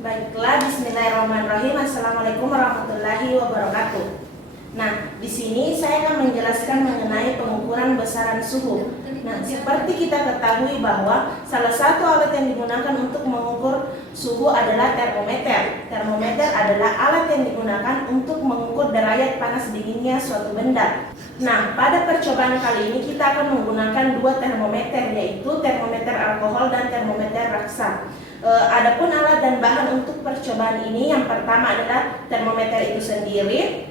Baiklah, bismillahirrahmanirrahim. Assalamualaikum warahmatullahi wabarakatuh. Nah, di sini saya akan menjelaskan mengenai pengukuran besaran suhu. Nah, seperti kita ketahui bahwa salah satu alat yang digunakan untuk mengukur suhu adalah termometer. Termometer adalah alat yang digunakan untuk mengukur derajat panas dinginnya suatu benda. Nah, pada percobaan kali ini kita akan menggunakan dua termometer, yaitu termometer alkohol dan termometer raksa. Adapun alat dan bahan untuk percobaan ini, yang pertama adalah termometer itu sendiri,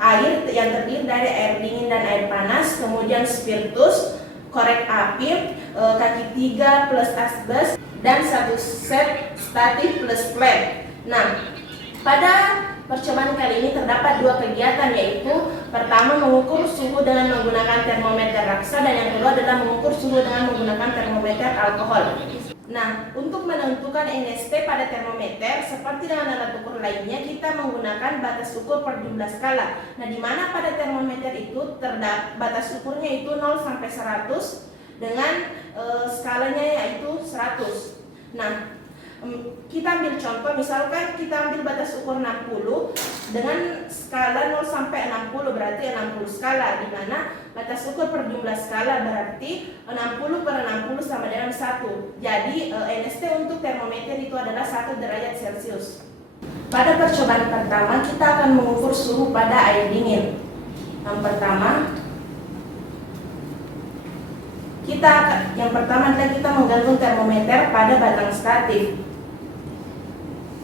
air yang terdiri dari air dingin dan air panas, kemudian spiritus, korek api, kaki 3 plus asbes, dan satu set statif plus flap. Nah, pada percobaan kali ini terdapat dua kegiatan, yaitu pertama mengukur suhu dengan menggunakan termometer raksa, dan yang kedua adalah mengukur suhu dengan menggunakan termometer alkohol. Nah, untuk menentukan NST pada termometer, seperti dengan alat ukur lainnya, kita menggunakan batas ukur per jumlah skala. Nah, di mana pada termometer itu terdapat batas ukurnya itu 0 sampai 100 dengan skalanya yaitu 100. Nah, kita ambil contoh, misalkan kita ambil batas ukur 60 dengan skala 0 sampai 60, berarti 60 skala, di mana batas ukur per jumlah skala berarti 60 per 60 sama dengan 1. Jadi NST untuk termometer itu adalah 1 derajat Celcius. Pada percobaan pertama kita akan mengukur suhu pada air dingin. Yang pertama adalah kita menggantung termometer pada batang statif.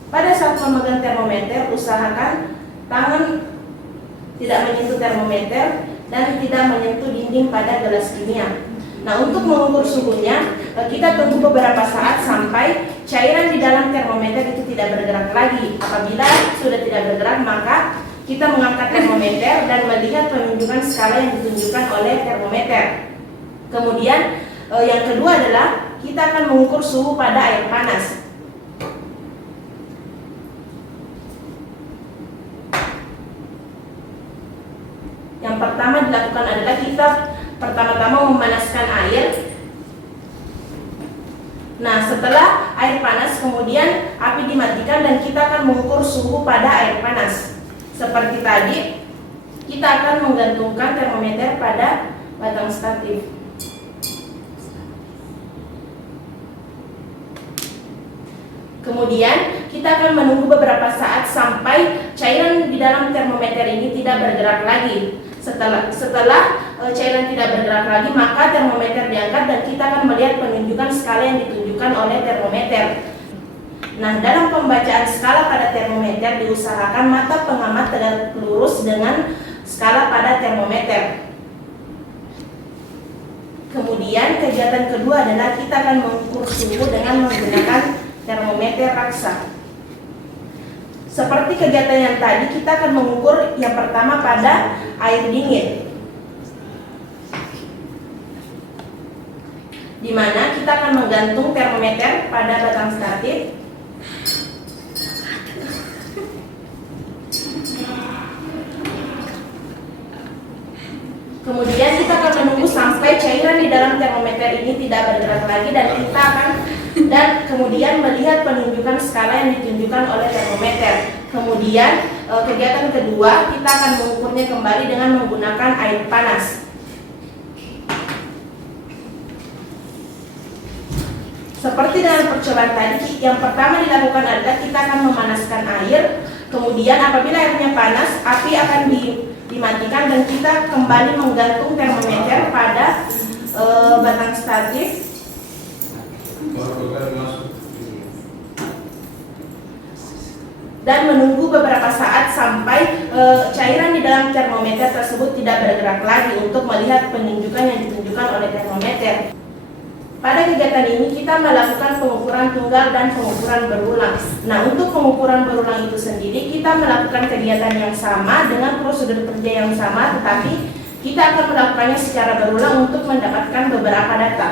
Pada saat memegang termometer, usahakan tangan tidak menyentuh termometer dan tidak menyentuh dinding pada gelas kimia. Nah, untuk mengukur suhunya, kita tunggu beberapa saat sampai cairan di dalam termometer itu tidak bergerak lagi. Apabila sudah tidak bergerak, maka kita mengangkat termometer dan melihat penunjukan skala yang ditunjukkan oleh termometer. Kemudian yang kedua adalah kita akan mengukur suhu pada air panas. Yang pertama dilakukan adalah kita pertama-tama memanaskan air. Nah, setelah air panas, kemudian api dimatikan dan kita akan mengukur suhu pada air panas. Seperti tadi, kita akan menggantungkan termometer pada batang statif. Kemudian kita akan menunggu beberapa saat sampai cairan di dalam termometer ini tidak bergerak lagi. Setelah cairan tidak bergerak lagi, maka termometer diangkat dan kita akan melihat penunjukan skala yang ditunjukkan oleh termometer. Nah, dalam pembacaan skala pada termometer diusahakan mata pengamat tegak lurus dengan skala pada termometer. Kemudian kegiatan kedua adalah kita akan mengukur suhu dengan menggunakan termometer raksa. Seperti kegiatan yang tadi, kita akan mengukur yang pertama pada air dingin, di mana kita akan menggantung termometer pada batang statif. Kemudian kita akan menunggu sampai cairan di dalam termometer ini tidak bergerak lagi dan kemudian melihat penunjukan skala yang ditunjukkan oleh termometer. Kemudian kegiatan kedua kita akan mengukurnya kembali dengan menggunakan air panas. Seperti dalam percobaan tadi, yang pertama dilakukan adalah kita akan memanaskan air. Kemudian apabila airnya panas, api akan dimatikan dan kita kembali menggantung termometer pada batang statif. Dan menunggu beberapa saat sampai cairan di dalam termometer tersebut tidak bergerak lagi untuk melihat penunjukan yang ditunjukkan oleh termometer. Pada kegiatan ini kita melakukan pengukuran tunggal dan pengukuran berulang. Nah, untuk pengukuran berulang itu sendiri kita melakukan kegiatan yang sama dengan prosedur kerja yang sama, tetapi kita akan melakukannya secara berulang untuk mendapatkan beberapa data.